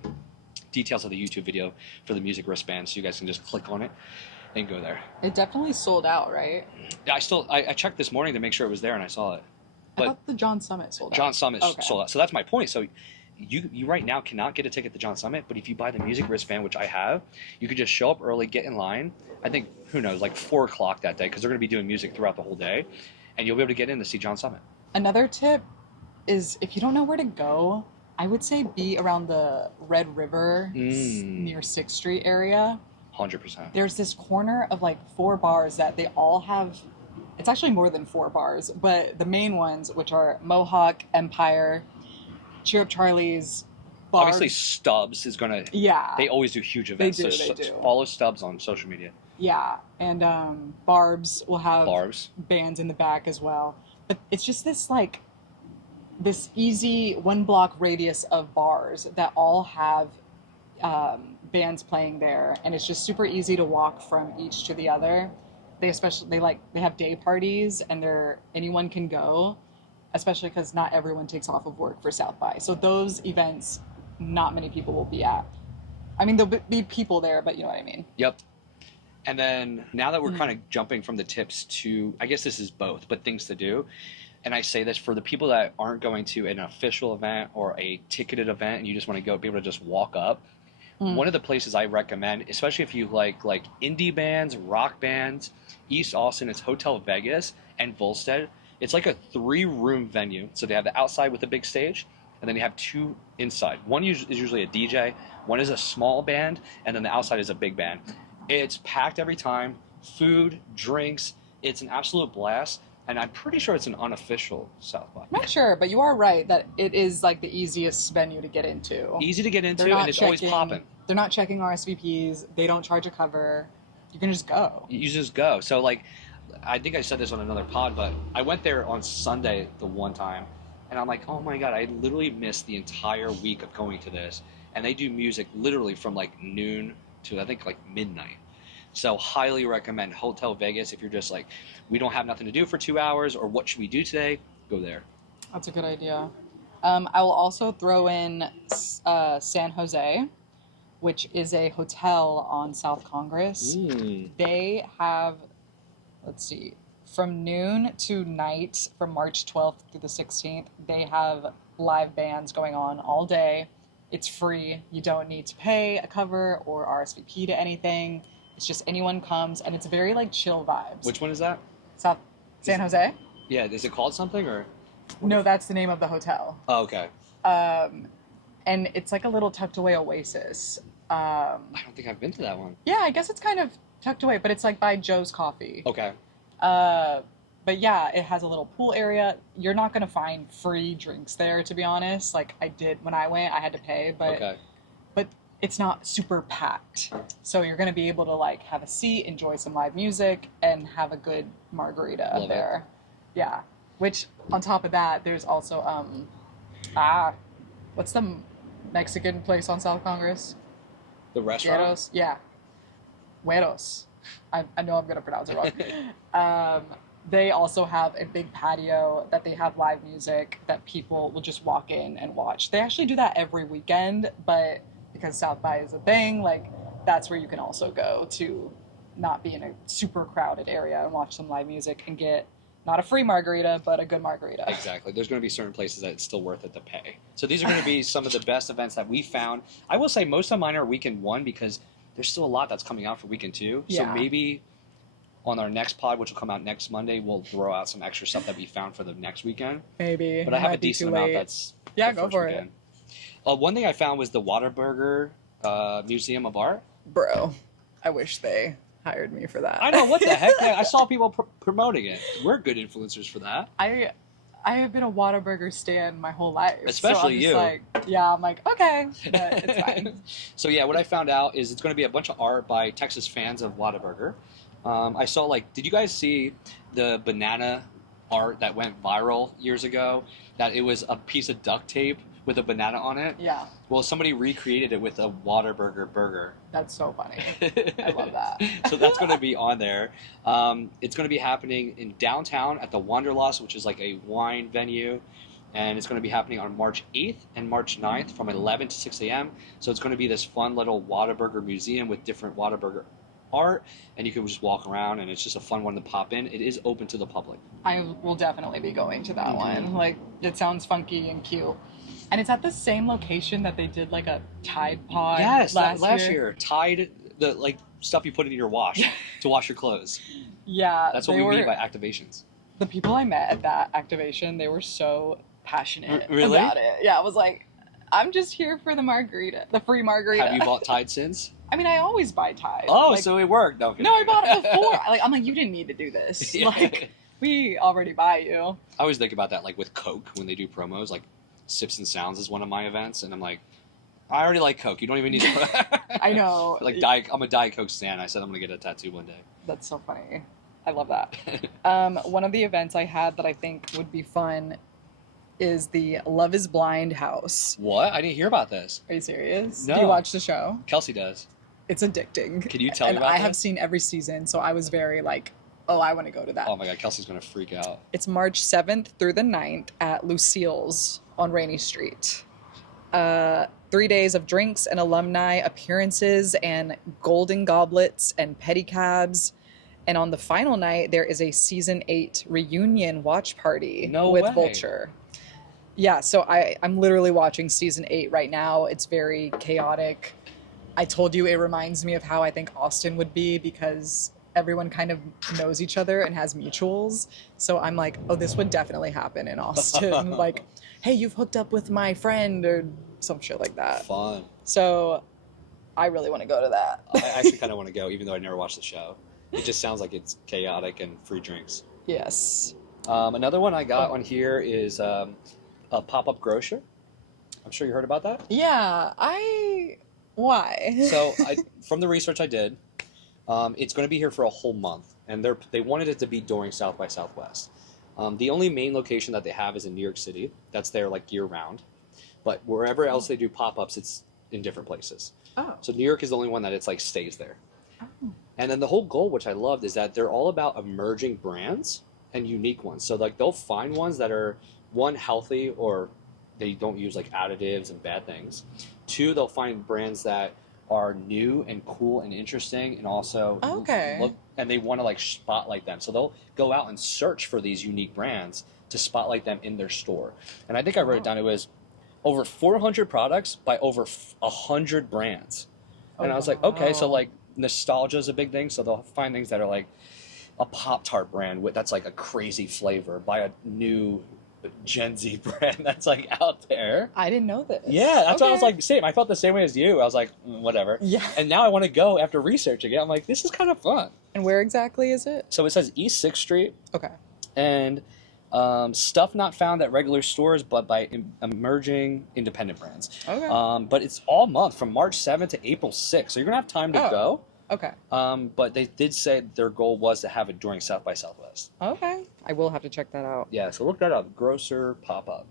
details of the YouTube video for the music wristband, so you guys can just click on it and go there. It definitely sold out, right? Yeah, I checked this morning to make sure it was there, and I saw it. But I thought the John Summit sold out. John Summit sold out. So that's my point. So you right now cannot get a ticket to John Summit, but if you buy the music wristband, which I have, you could just show up early, get in line. I think, who knows, like 4 o'clock that day, because they're going to be doing music throughout the whole day, and you'll be able to get in to see John Summit. Another tip is if you don't know where to go, I would say be around the Red River near 6th Street area. 100%. There's this corner of like 4 bars that they all have. It's actually more than 4 bars, but the main ones, which are Mohawk, Empire, Cheer Up Charlie's, Barb's. Obviously, Stubbs is going to... Yeah. They always do huge events. They so do. Follow Stubbs on social media. Yeah, and Barb's will have bands in the back as well. But it's just this like this easy 1 block radius of bars that all have bands playing there, and it's just super easy to walk from each to the other. They have day parties, and anyone can go, especially because not everyone takes off of work for South by. So those events, not many people will be at. I mean, there'll be people there, but you know what I mean. Yep. And then now that we're kind of jumping from the tips to, I guess this is both, but things to do. And I say this for the people that aren't going to an official event or a ticketed event and you just want to go be able to just walk up. One of the places I recommend, especially if you like indie bands, rock bands, East Austin, it's Hotel Vegas and Volstead. It's like a 3-room venue. So they have the outside with a big stage, and then they have 2 inside. One is usually a DJ, one is a small band, and then the outside is a big band. It's packed every time, food, drinks. It's an absolute blast. And I'm pretty sure it's an unofficial South by. I'm not sure, but you are right that it is like the easiest venue to get into. Easy to get into, and it's always popping. They're not checking RSVPs. They don't charge a cover. You can just go. You just go. So, like, I think I said this on another pod, but I went there on Sunday the one time, and I'm like, oh my God, I literally missed the entire week of going to this. And they do music literally from like noon to I think like midnight. So highly recommend Hotel Vegas if you're just like, we don't have nothing to do for 2 hours, or what should we do today? Go there. That's a good idea. I will also throw in San Jose, which is a hotel on South Congress. They have, let's see, from noon to night, from March 12th through the 16th, they have live bands going on all day. It's free. You don't need to pay a cover or RSVP to anything. It's just anyone comes, and it's very like chill vibes. Which one is that? San Jose? Yeah, is it called something or? No, that's the name of the hotel. Oh, okay. And it's like a little tucked away oasis. I don't think I've been to that one. Yeah, I guess it's kind of tucked away, but it's like by Joe's Coffee. Okay. But yeah, it has a little pool area. You're not going to find free drinks there, to be honest. Like I did when I went, I had to pay, but it's not super packed. So you're going to be able to like have a seat, enjoy some live music, and have a good margarita Love there. It. Yeah. Which on top of that, there's also what's the Mexican place on South Congress? The restaurant? Güeros? Yeah. Güeros. I know I'm going to pronounce it wrong. They also have a big patio that they have live music that people will just walk in and watch. They actually do that every weekend, but because South by is a thing, like that's where you can also go to not be in a super crowded area and watch some live music and get not a free margarita, but a good margarita. Exactly. There's going to be certain places that it's still worth it to pay. So these are going to be some of the best events that we found. I will say most of mine are weekend 1 because there's still a lot that's coming out for weekend 2. Yeah. So maybe on our next pod, which will come out next Monday, we'll throw out some extra stuff that we found for the next weekend. Maybe. But I have a decent amount that's go for weekend. it. One thing I found was the Whataburger Museum of Art. Bro, I wish they hired me for that. I know, what the heck? I saw people promoting it. We're good influencers for that. I have been a Whataburger stan my whole life. Especially so I'm just you. I'm like, okay, but it's fine. So yeah, what I found out is it's going to be a bunch of art by Texas fans of Whataburger. I saw did you guys see the banana art that went viral years ago? That it was a piece of duct tape with a banana on it? Yeah. Well, somebody recreated it with a Whataburger burger. That's so funny. I love that. So that's going to be on there. It's going to be happening in downtown at the Wanderlust, which is like a wine venue. And it's going to be happening on March 8th and March 9th from 11 to 6 a.m. So it's going to be this fun little Whataburger museum with different Whataburger art, and you can just walk around, and it's just a fun one to pop in. It is open to the public. I will definitely be going to that one. Like, it sounds funky and cute. And it's at the same location that they did like a Tide Pod last year. Tide, the stuff you put in your wash to wash your clothes. Yeah. That's what we mean by activations. The people I met at that activation, they were so passionate really? about it. Yeah, I was like, I'm just here for the margarita, the free margarita. Have you bought Tide since? I mean, I always buy Tide. Oh, so it worked. No, I bought it before. I'm like, you didn't need to do this. Yeah. Like, we already buy you. I always think about that, like with Coke when they do promos. Like, Sips and Sounds is one of my events, and I'm like, I already like Coke. You don't even need to. I know. I'm a Diet Coke stan. I said I'm gonna get a tattoo one day. That's so funny. I love that. One of the events I had that I think would be fun is the Love is Blind house. What? I didn't hear about this. Are you serious? No. Do you watch the show? Kelsey does. It's addicting. Can you tell me about And I that? have seen every season, so I was very like, oh, I want to go to that. Oh my God, Kelsey's gonna freak out. It's March 7th through the 9th at Lucille's on Rainy Street. 3 days of drinks and alumni appearances and golden goblets and pedicabs. And on the final night, there is a season 8 reunion watch party with way. Vulture. Yeah, so I'm literally watching season 8 right now. It's very chaotic. I told you it reminds me of how I think Austin would be because everyone kind of knows each other and has mutuals. So I'm like, oh, this would definitely happen in Austin. Like, hey, you've hooked up with my friend or some shit like that. Fun. So I really want to go to that. I actually kind of want to go, even though I never watched the show. It just sounds like it's chaotic and free drinks. Yes. Another one I got on here is a pop-up grocer. I'm sure you heard about that. Yeah, why? So from the research I did, it's going to be here for a whole month, and they wanted it to be during South by Southwest. The only main location that they have is in New York City. That's there like year-round. But wherever else they do pop-ups, it's in different places. Oh. So New York is the only one that it's like stays there. Oh. And then the whole goal, which I loved, is that they're all about emerging brands and unique ones. So like they'll find ones that are, one, healthy, or they don't use like additives and bad things. Two, they'll find brands that are new and cool and interesting, and also look, and they want to like spotlight them. So they'll go out and search for these unique brands to spotlight them in their store. And I think I wrote it down. It was over 400 products by over 100 brands. And I was like, okay, so like nostalgia is a big thing. So they'll find things that are like a Pop-Tart brand that's like a crazy flavor by a new Gen Z brand that's like out there. I didn't know this. Yeah, that's why I was like, same. I felt the same way as you. I was like, whatever. Yeah. And now I want to go after researching it. I'm like, this is kind of fun. And where exactly is it? So it says East 6th Street. Okay. And stuff not found at regular stores, but by emerging independent brands. Okay. But it's all month from March 7th to April 6th. So you're going to have time to go. Okay. But they did say their goal was to have it during South by Southwest. Okay. I will have to check that out. Yeah, so look that up. Grocer pop-up.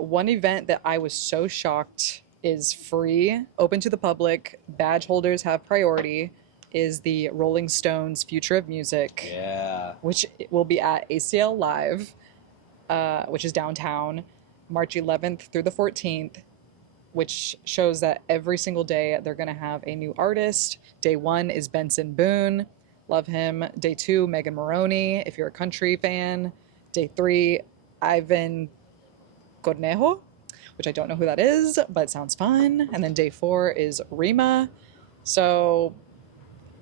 One event that I was so shocked is free, open to the public, badge holders have priority, is the Rolling Stones Future of Music. Yeah. Which will be at ACL Live, which is downtown, March 11th through the 14th, which shows that every single day they're going to have a new artist. Day 1 is Benson Boone. Love him. Day 2, Megan Moroney, if you're a country fan. Day 3, Ivan Cornejo, which I don't know who that is, but sounds fun. And then day 4 is Rima. So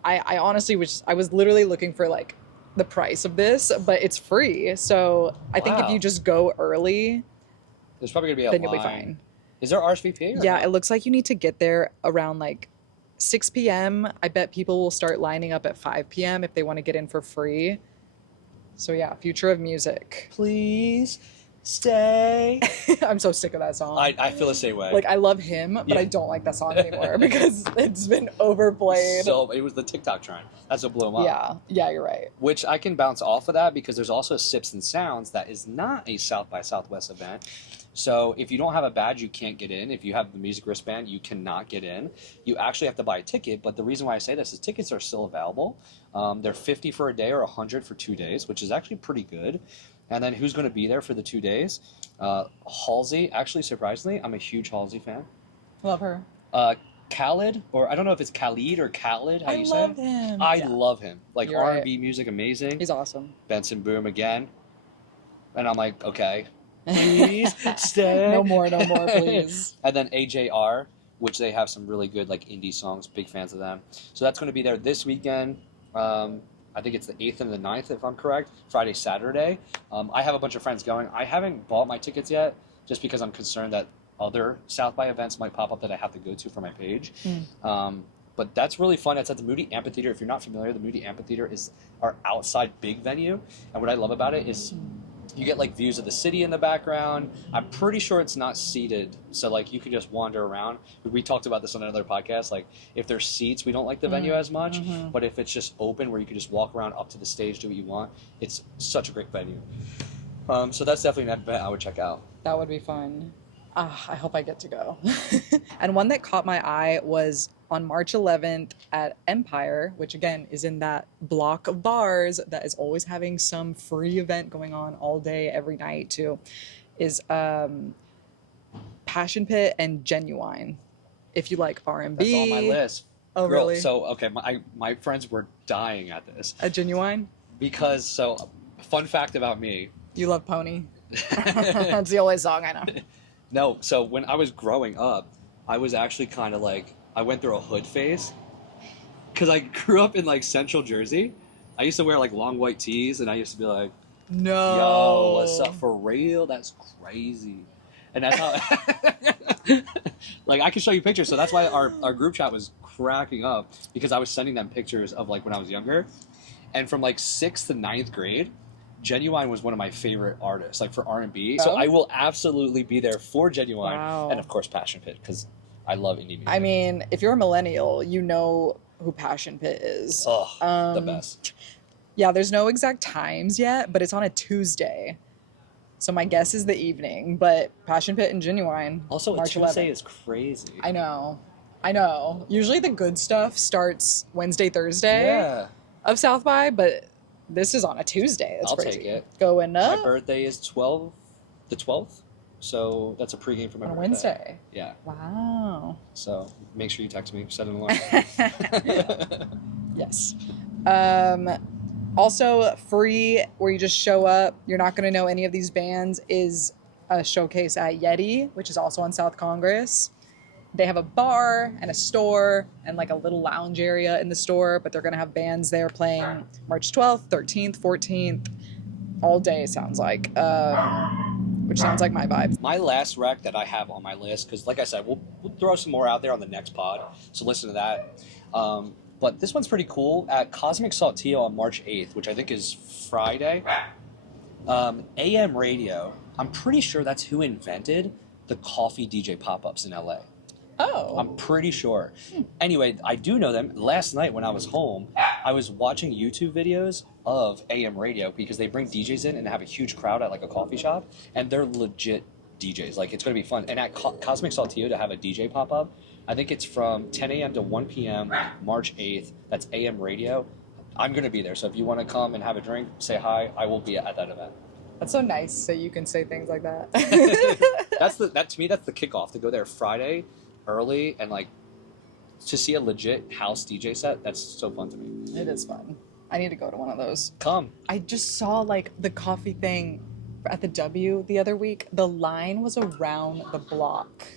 I honestly I was literally looking for like the price of this, but it's free. So I think if you just go early, there's probably going to be a then line. you'll be fine. Is there RSVP? Yeah, it looks like you need to get there around like 6 p.m. I bet people will start lining up at 5 p.m. if they want to get in for free. So yeah, Future of Music. Please stay. I'm so sick of that song. I feel the same way. Like, I love him, but I don't like that song anymore because it's been overplayed. So it was the TikTok trend. That's what blew him up. Yeah, you're right. Which I can bounce off of that because there's also Sips and Sounds that is not a South by Southwest event. So if you don't have a badge, you can't get in. If you have the music wristband, you cannot get in. You actually have to buy a ticket. But the reason why I say this is tickets are still available. They're $50 for a day or $100 for 2 days, which is actually pretty good. And then who's going to be there for the 2 days? Halsey. Actually, surprisingly, I'm a huge Halsey fan. Love her. Khalid, or I don't know if it's Khalid or Khalid, how you say it? I love him. I love him. Like, You're R&B right. music, amazing. He's awesome. Benson Boom again. And I'm like, okay, please stay. No more, please. And then AJR, which they have some really good like indie songs. Big fans of them. So that's going to be there this weekend. I think it's the 8th and the 9th, if I'm correct. Friday, Saturday. I have a bunch of friends going. I haven't bought my tickets yet, just because I'm concerned that other South by events might pop up that I have to go to for my page. But that's really fun. It's at the Moody Amphitheater. If you're not familiar, the Moody Amphitheater is our outside big venue. And what I love about it is you get like views of the city in the background. I'm pretty sure it's not seated, so like you can just wander around. We talked about this on another podcast. Like if there's seats, we don't like the venue as much. But if it's just open, where you can just walk around up to the stage, do what you want, it's such a great venue. So that's definitely an event I would check out. That would be fun. I hope I get to go. And one that caught my eye was on March 11th at Empire, which again is in that block of bars that is always having some free event going on all day, every night too, is Passion Pit and Genuine. If you like R&B. That's on my list. Oh, Girl, really? So, okay, my friends were dying at this. A Genuine? Because, so, fun fact about me. You love Pony. That's the only song I know. No, so when I was growing up, I was actually kind of like I went through a hood phase because I grew up in like Central Jersey. I used to wear like long white tees, and I used to be like, No. "Yo, what's up for real? That's crazy." And that's how, like, I can show you pictures. So that's why our group chat was cracking up because I was sending them pictures of like when I was younger, and from like 6th to 9th grade. Genuine was one of my favorite artists, like for R&B. So Oh? I will absolutely be there for Genuine, Wow. and of course Passion Pit because I love indie music. I mean, if you're a millennial, you know who Passion Pit is. oh, the best. Yeah, there's no exact times yet, but it's on a Tuesday. So my guess is the evening, but Passion Pit and Genuine. Also, March a Tuesday 11th. is crazy. I know. Usually the good stuff starts Wednesday, Thursday Yeah, of South by, but this is on a Tuesday. That's I'll crazy. take it. Going up my birthday is the 12th, so that's a pregame for my on a birthday. Wednesday. Yeah, Wow. so make sure you text me, set an alarm. Yes. Also, free, where you just show up. You're not going to know any of these bands, is a showcase at Yeti, which is also on South Congress. They have a bar and a store and like a little lounge area in the store, but they're going to have bands there playing March 12th, 13th, 14th, all day, sounds like, which sounds like my vibe. My last rec that I have on my list, because like I said, we'll throw some more out there on the next pod, so listen to that. But this one's pretty cool. At Cosmic Saltillo on March 8th, which I think is Friday, AM Radio, I'm pretty sure that's who invented the coffee DJ pop-ups in LA. Oh. I'm pretty sure. Anyway, I do know them. Last night when I was home, I was watching YouTube videos of AM Radio because they bring DJs in and have a huge crowd at like a coffee shop, and they're legit DJs. Like, it's going to be fun. And at Cosmic Saltillo to have a DJ pop up, I think it's from 10 a.m. to 1 p.m. March 8th. That's AM Radio. I'm going to be there. So if you want to come and have a drink, say hi. I will be at that event. That's so nice, so you can say things like that. To me, that's the kickoff, to go there Friday early and like to see a legit house DJ set. That's so fun to me. It is fun. I need to go to one of those. Come. I just saw like the coffee thing at the W the other week. The line was around the block.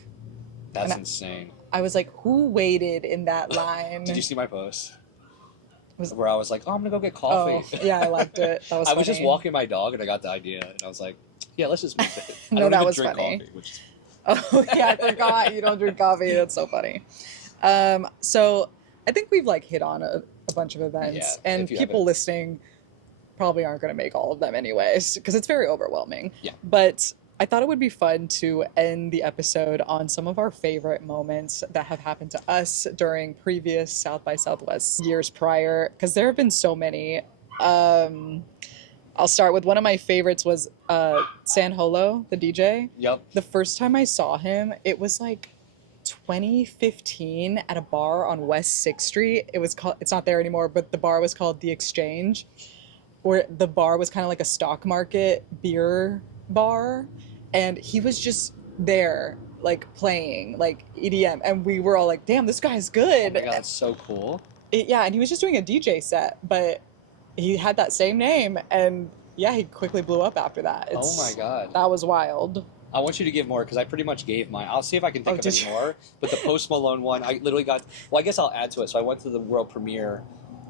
That's insane. I was like, who waited in that line? Did you see my post? Where I was like, oh, I'm gonna go get coffee. Oh, yeah, I liked it. That was I was funny. just walking my dog and I got the idea and I was like, yeah, let's just move it. No, I don't that even was drink funny. coffee, which... Oh yeah, I forgot you don't drink coffee. That's so funny. So I think we've like hit on a bunch of events, Yeah, and if you people haven't. listening probably aren't going to make all of them anyways because it's very overwhelming. Yeah. But I thought it would be fun to end the episode on some of our favorite moments that have happened to us during previous South by Southwest years prior, because there have been so many. I'll start with one of my favorites was San Holo, the DJ. Yep. The first time I saw him, it was like 2015 at a bar on West 6th Street. It was called, it's not there anymore, but the bar was called The Exchange, where the bar was kind of like a stock market beer bar. And he was just there, like playing like EDM. And we were all like, damn, this guy's good. Oh my God, that's so cool. Yeah, and he was just doing a DJ set, but he had that same name. And yeah, he quickly blew up after that. Oh my God. That was wild. I want you to give more because I pretty much gave mine. I'll see if I can think of did any you? more. But the Post Malone one, I literally got... Well, I guess I'll add to it. So I went to the world premiere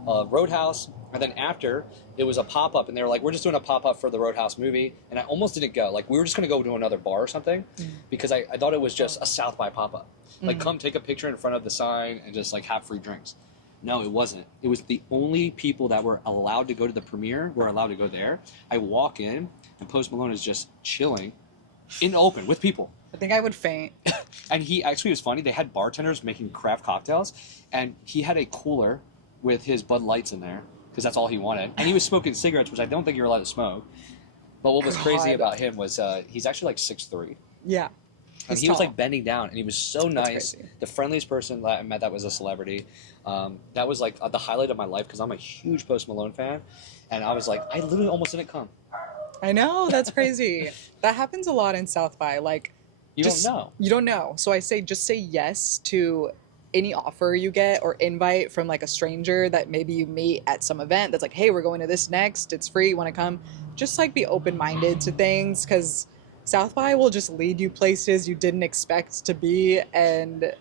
of Roadhouse. And then after, it was a pop-up. And they were like, we're just doing a pop-up for the Roadhouse movie. And I almost didn't go. Like, we were just going to go to another bar or something. Because I thought it was just a South by pop-up. Like, come take a picture in front of the sign and just, like, have free drinks. No, it wasn't. It was the only people that were allowed to go to the premiere were allowed to go there. I walk in, and Post Malone is just chilling in the open with people. I think I would faint. And he actually was funny. They had bartenders making craft cocktails, and he had a cooler with his Bud Lights in there because that's all he wanted. And he was smoking cigarettes, which I don't think you're allowed to smoke. But what was crazy God. about him was he's actually like 6'3". Yeah. And he was like bending down, and he was so nice. crazy. The friendliest person that I met that was a celebrity. That was like the highlight of my life because I'm a huge Post Malone fan. And I was like, I literally almost didn't come. I know, that's crazy. That happens a lot in South by. Like, You just- don't know. You don't know. So I say just say yes to any offer you get or invite from like a stranger that maybe you meet at some event that's like, hey, we're going to this next. It's free. You want to come? Just like be open-minded to things, because South by will just lead you places you didn't expect to be, and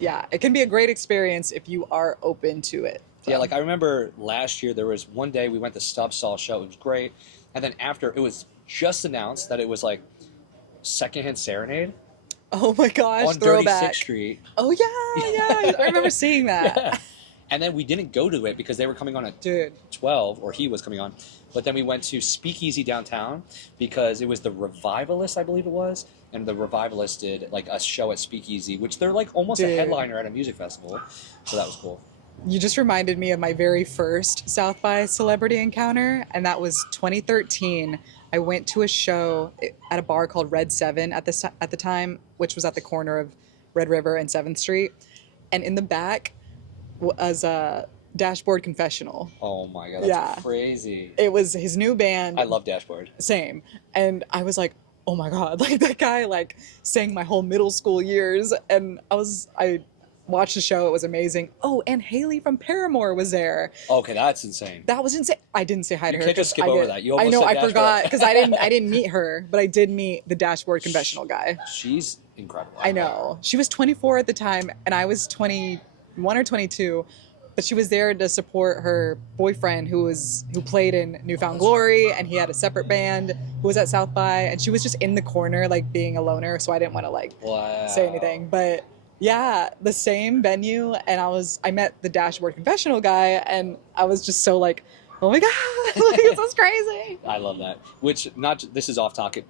Yeah, it can be a great experience if you are open to it. So. Yeah, like I remember last year there was one day we went to Stubbs, saw a show, it was great, and then after it was just announced that it was like Secondhand Serenade Oh my gosh, on Dirty throwback. Sixth Street. Oh yeah, I remember seeing that. Yeah. And then we didn't go to it because they were coming on at Dude. 12, or he was coming on. But then we went to Speakeasy downtown because it was the Revivalist, I believe it was. And the Revivalist did like a show at Speakeasy, which they're like almost a headliner at a music festival. So that was cool. You just reminded me of my very first South by celebrity encounter, and that was 2013. I went to a show at a bar called Red 7 at the time, which was at the corner of Red River and 7th Street. And in the back was a Dashboard Confessional. Oh my God, that's crazy. It was his new band. I love Dashboard. Same. And I was like, oh my God, like that guy like sang my whole middle school years. And I watched the show. It was amazing. Oh, and Haley from Paramore was there. Okay, that's insane. That was insane. I didn't say hi to her. You can't just skip over that. You almost I know, said I Dashboard. forgot because I didn't meet her, but I did meet the Dashboard Confessional guy. She's incredible. I know. She was 24 at the time, and I was 21 or 22. But she was there to support her boyfriend who played in Newfound Glory, and he had a separate band who was at South by, and she was just in the corner like being a loner, so I didn't want to like say anything. But yeah, the same venue, and I met the Dashboard Confessional guy, and I was just so like, oh my God, like, this is crazy. I love that. Which this is off topic.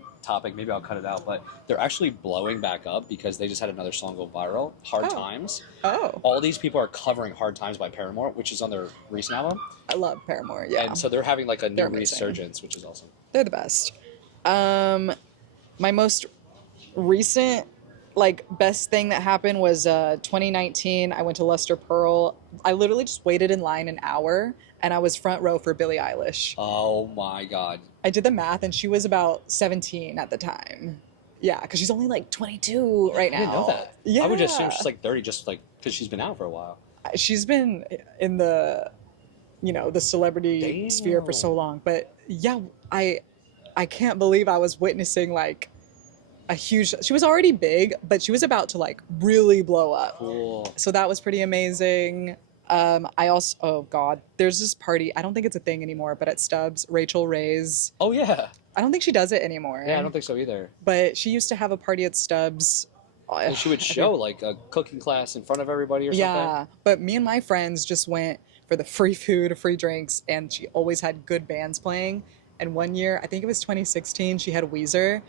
Maybe I'll cut it out, but they're actually blowing back up because they just had another song go viral. Hard Times. Oh. All these people are covering Hard Times by Paramore, which is on their recent album. I love Paramore. Yeah. And so they're having like a new resurgence, which is awesome. They're the best. My most recent like best thing that happened was 2019. I went to Luster Pearl. I literally just waited in line an hour, and I was front row for Billie Eilish. Oh my God. I did the math, and she was about 17 at the time. Yeah, because she's only like 22 right now. I didn't know that. Yeah. I would just assume she's like 30, just like because she's been out for a while. She's been in the, the celebrity sphere for so long. But yeah, I can't believe I was witnessing like a huge. She was already big, but she was about to like really blow up. Cool. So that was pretty amazing. I also, oh God, there's this party. I don't think it's a thing anymore, but at Stubbs, Rachel Ray's. Oh yeah. I don't think she does it anymore. Yeah, I don't think so either. But she used to have a party at Stubbs. And she would show like a cooking class in front of everybody or something. Yeah, but me and my friends just went for the free food, free drinks, and she always had good bands playing. And one year, I think it was 2016, she had Weezer.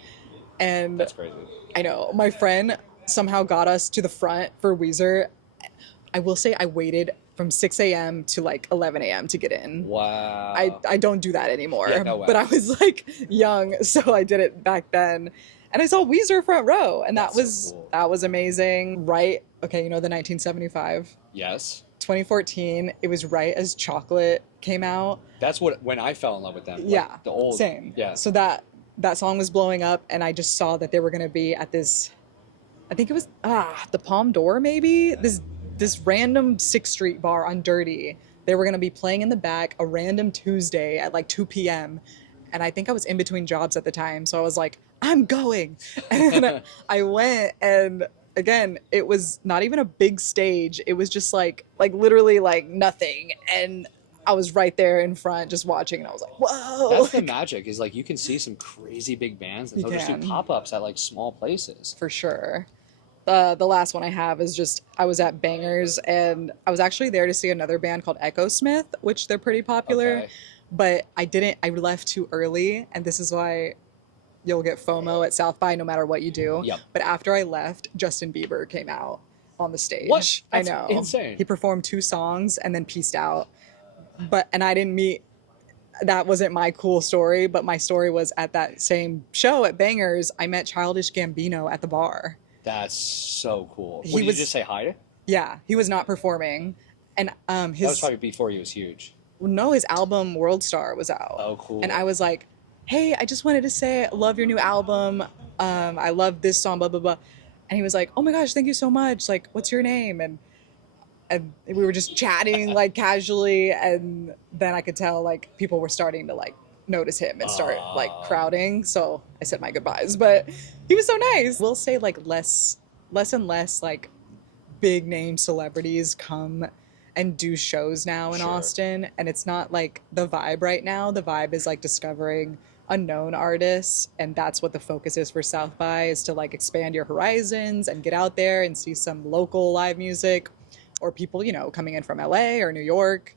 And that's crazy. I know. My friend somehow got us to the front for Weezer. I will say I waited from 6 a.m. to like 11 a.m. to get in. Wow. I don't do that anymore. Yeah, no way. But I was like young, so I did it back then. And I saw Weezer front row, and that was amazing. Right? Okay, the 1975. Yes. 2014. It was right as Chocolate came out. That's when I fell in love with them. Yeah. Like, the old. Same. Yeah. So that song was blowing up, and I just saw that they were going to be at this. I think it was the Palm Door, maybe this random 6th Street bar on Dirty. They were going to be playing in the back a random Tuesday at like 2 p.m. And I think I was in between jobs at the time. So I was like, I'm going. And I went, and again, it was not even a big stage. It was just like literally like nothing. And I was right there in front just watching, and I was like, whoa. That's the magic, is like you can see some crazy big bands, and they'll just do pop-ups at like small places. For sure. The last one I have is just, I was at Bangers, and I was actually there to see another band called Echo Smith, which they're pretty popular. Okay. But I left too early, and this is why you'll get FOMO at South by no matter what you do. Yep. But after I left, Justin Bieber came out on the stage. What? I That's know. insane. He performed 2 songs and then peaced out. And I didn't meet, that wasn't my cool story, but my story was at that same show at Bangers, I met Childish Gambino at the bar. That's so cool. He Did you was- just say hi to? Yeah, he was not performing. And That was probably before he was huge. his album World Star was out. Oh, cool. And I was like, hey, I just wanted to say I love your new album. I love this song, blah, blah, blah. And he was like, oh my gosh, thank you so much. Like, what's your name? And we were just chatting like casually. And then I could tell like people were starting to like notice him and start like crowding. So I said my goodbyes, but he was so nice. We'll say like less and less like big name celebrities come and do shows now in Sure. Austin, and it's not like the vibe right now. The vibe is like discovering unknown artists, and that's what the focus is for South by, is to like expand your horizons and get out there and see some local live music, or people, you know, coming in from LA or New York,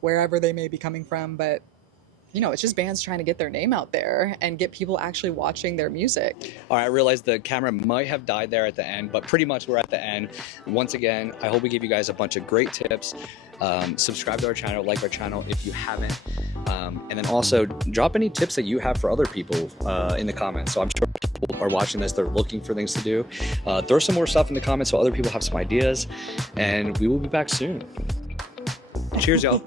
wherever they may be coming from. But you know, it's just bands trying to get their name out there and get people actually watching their music. All right, I realized the camera might have died there at the end, but pretty much we're at the end. Once again, I hope we gave you guys a bunch of great tips. Subscribe to our channel, like our channel if you haven't. And then also drop any tips that you have for other people in the comments. So I'm sure people are watching this, they're looking for things to do. Throw some more stuff in the comments so other people have some ideas. And we will be back soon. Cheers, y'all.